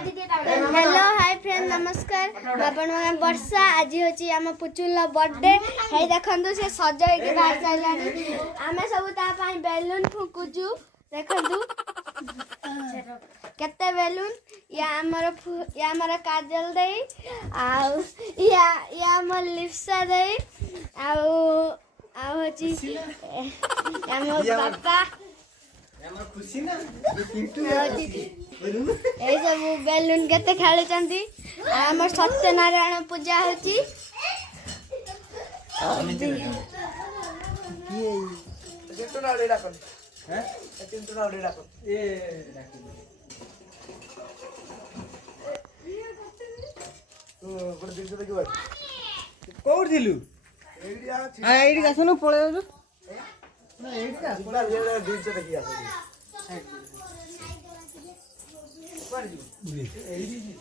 hello hi friend नमस्कार आपण माने वर्षा आज होची हम पुचुला बर्थडे हे देखंतु से सजय के बाहर चलानी हमें सब ता पाई बैलून फुकुचु देखंतु केते बैलून या हमर काजल दे आ या हमर लिप्सा दे आ होची हमर पापा हमर खुशी ना किंतु ए सब बैलून केते खेलु चंदी हमर सत्यनारायण पूजा होची ये केतो ना रेडा कर हैं केतो ना रेडा कर ए तो बड़ दिन से देखो कोड दिलु एडी आसनु पळे जो ना एडी का पूरा ये दिन से देखि आसु पर जी एडी जी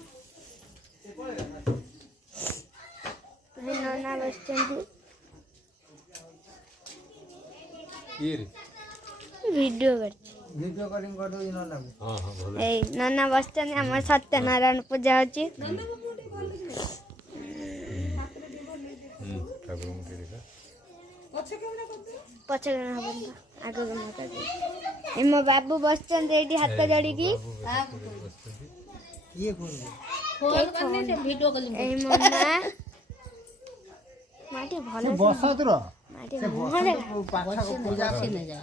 से पळे नोना बसचंदी ये रे वीडियो कॉलिंग कर दो इनो ना हां हां भले ए नोना बसचंदी हमर सत्यनारायण पूजा होची ठाकुर मुके देखा पछे ना बंदा आगे माता दे इमो बाबू बसचंदी एडी हाथ जोड़ी की ये कौन फोन करने से वीडियो कॉलिंग ए मम्मा माटी भले बसा तो माटी भले पाछा को पूजा से न जा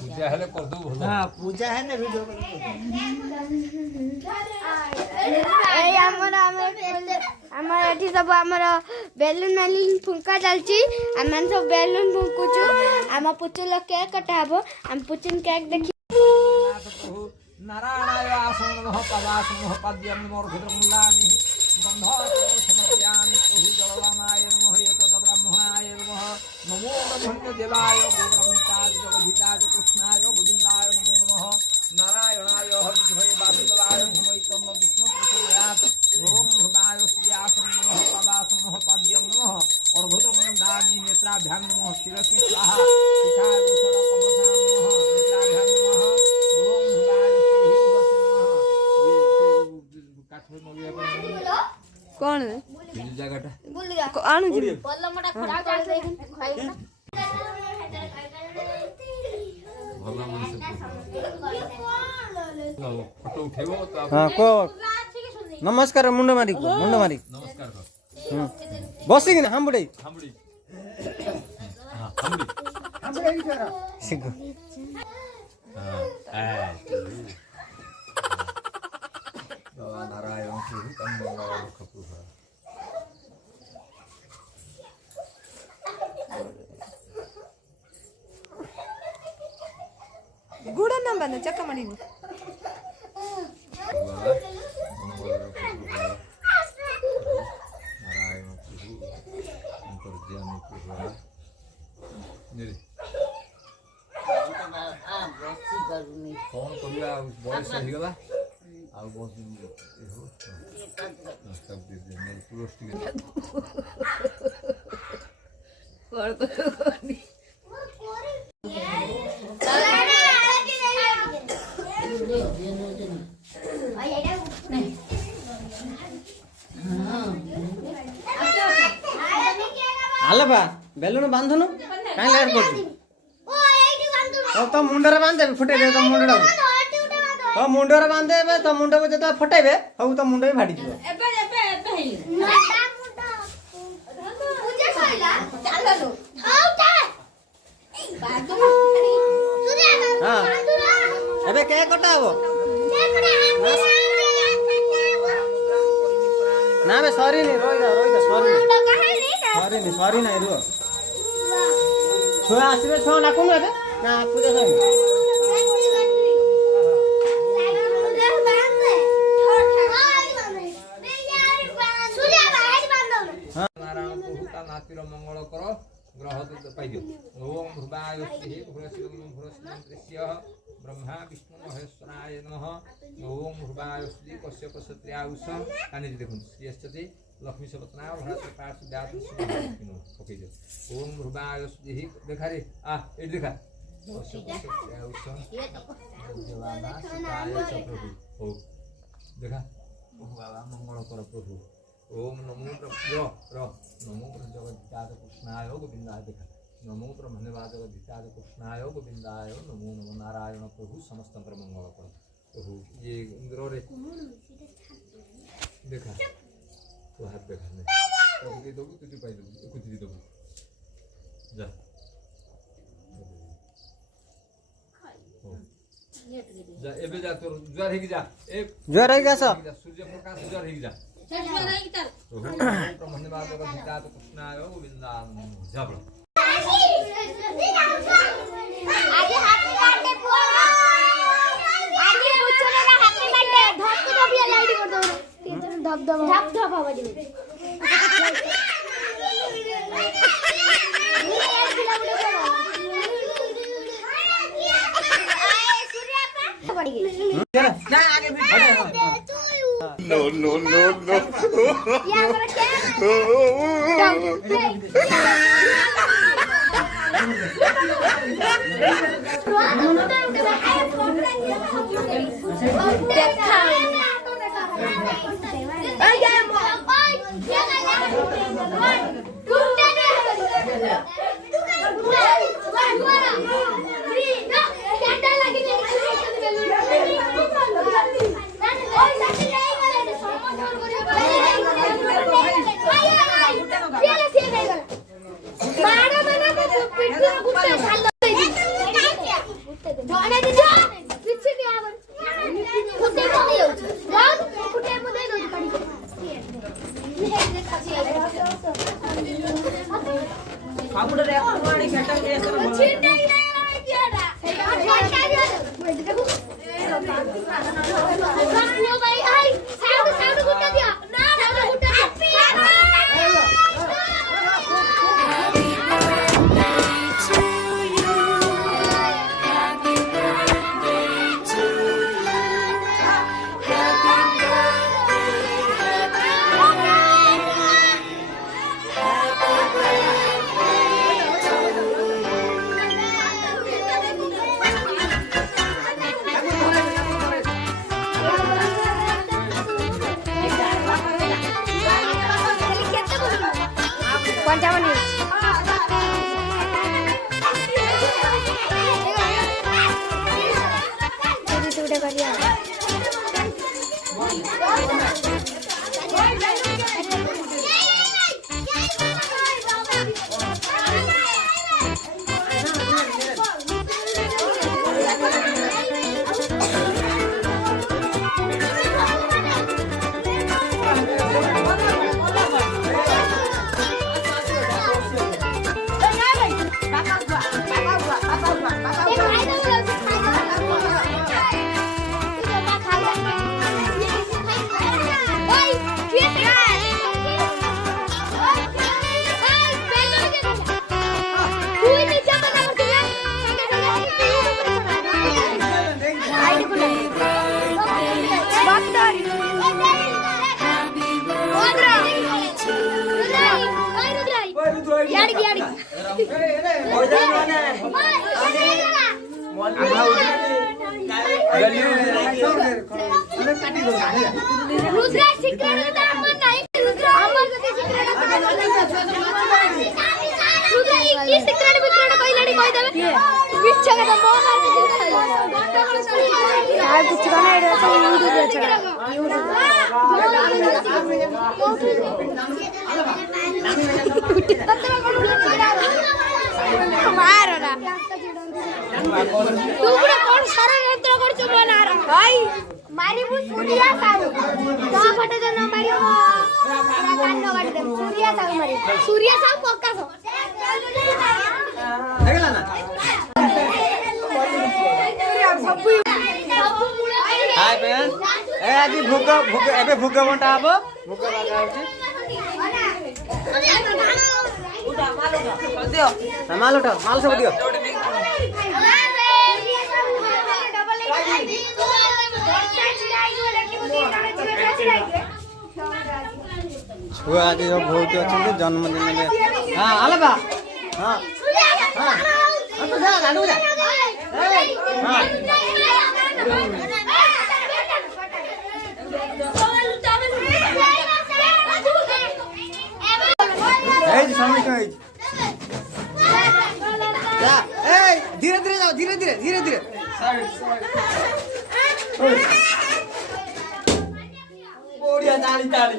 पूजा हेले कर दो भलो हां पूजा है ना वीडियो कॉलिंग ए हमर एठी सब हमर बैलून फुंका चलची हमन सब बैलून फुंकुचु हम पुचुल केक कटाबो हम पुचुन केक देखि नारायणाय आसन नमः पदास नमः पद्यं नमः रुद्रमुलानि गंधातो समर्पयामि प्रभु जलवानाय नमः एतद् ब्रह्मणाय नमः नमो ब्रह्मण्य देवाय गोब्रह्मताय जगदीताय कृष्णाय गोविन्दाय नमो नमः नारायणाय हरिभय वासुदेवाय नमः तन्न विष्णु प्रचोदयात् ओम भवाय श्रीयासं नमः पदास नमः पद्यं नमः अर्घोतमुण्डानि नेत्राभ्यां नमः शिरसि स्वाहा शिखाय उषर कवचां नमः नेत्राभ्यां नमः ओम भवाय कौन जगहटा आणु पल्लमटा खड़ा कर दे भला मन से फोटो उठेबो तो हां को नमस्कार मुंड मारी नमस्कार कर बसी कि हम बुडे हमड़ी हां हमड़ी सिगो हां नारायण प्रभु तन्मंगल खपुहा गुड़ ना बने चक्का मणि नारायण प्रभु अंतर्ज्ञानी प्रभु मेरे कौन करिया बॉयस हो गला आ बहुत हो सब दे दे मेरे पुरोष्टि आले बा बेलून बांधनु काई लेट करती तो मुंडरे बांधे फुटे दे तो मुंडडा तो मुंडरे बांधे बे तो मुंड को जता फटेबे हउ तो मुंड भी फाटी दियो पूजा सइला चलो हां एबे के कटाबो ना बे सॉरी नहीं सॉरी नहीं रुओ छुआ आसीबे छुआ ना कोन एबे ना पूजा सइ नारायण प्रभु का नातिर मंगल करो ग्रह पाइयो ओम भुवाय श्री भुरसिंह भुरसिंह ब्रह्मा विष्णु महेश्वराय नमः ओम भुवाय श्री कश्यप क्षत्रियाउष काने देखुन श्रीयस्ति लक्ष्मी सपतना भरत पार्थ व्यास विष्णु ओके जो ओम भुवाय श्री देखा रे आ ए देखा कश्यप क्षत्रियाउष देवाना शिवाय प्रभु ओ देखा ବାବା ମଙ୍ଗଳ କର ପ୍ରଭୁ ଓମ୍ ନମୋ ନମୋ ଜଗଦ୍ଧାତ କୃଷ୍ଣାୟ ଗୋବିନ୍ଦାୟ ଦେଖା ନମୋ ବ୍ରହ୍ମଦେବାୟ ଜଗଦ୍ଧାତ କୃଷ୍ଣାୟ ଗୋବିନ୍ଦାୟ ନମୋ ନମୋ ନାରାୟଣ ପ୍ରଭୁ ସମସ୍ତଙ୍କର ମଙ୍ଗଳ କର ପ୍ରଭୁ ଇଏ ଇନ୍ଦ୍ରରେ ଦେଖା ତୋ ହାତ ଦେଖା ତାକୁ ଦେବୁ ତୁ ପାଇଦେବୁ ଏକୁତିରି ଦେବୁ ଯା जा एबे जा तोर ज्वार हेगी जा ए ज्वार हेगी जा सूर्य प्रकाश ज्वार हेगी जा ज्वार हेगी तार ब्रह्मण्य बात का गीता तो कृष्णाय गोविंदा जा बोल आगे हैप्पी बर्थडे बोलो आगे बुचरे ना हैप्पी बर्थडे धप धप ये लाइट कर दो धप धप आवाज में नो नो नो नो हाय बहन ए आदि भूक भूक एबे भूक बंटा हबो भूक लागा होची दियो माल उठो माल सब दियो छुआ आदि सब बहुत अच्छे जन्मदिन में हां आले बा हां हां तो जा लाडू जा हां ସମସ୍ତ ହେଇଛି এই ধীরে ধীরে যাও ধীরে ধীরে ধীরে ধীরে ওড়িয়া তালি তালি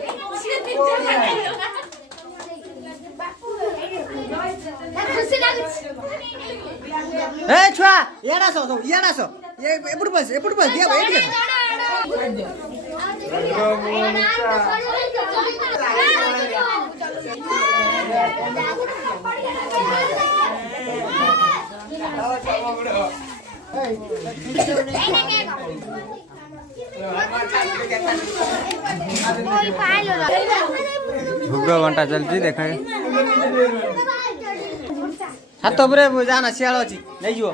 এই ছুয়া ইয়াড়া সো ইয়াড়া সো এপটু পাস দিয়া ভাই এদিকে ভোগ ঘন্টা চলছি দেখা হাত উপরে জানা শিয়াল ଅଛି ନେଇଯିବ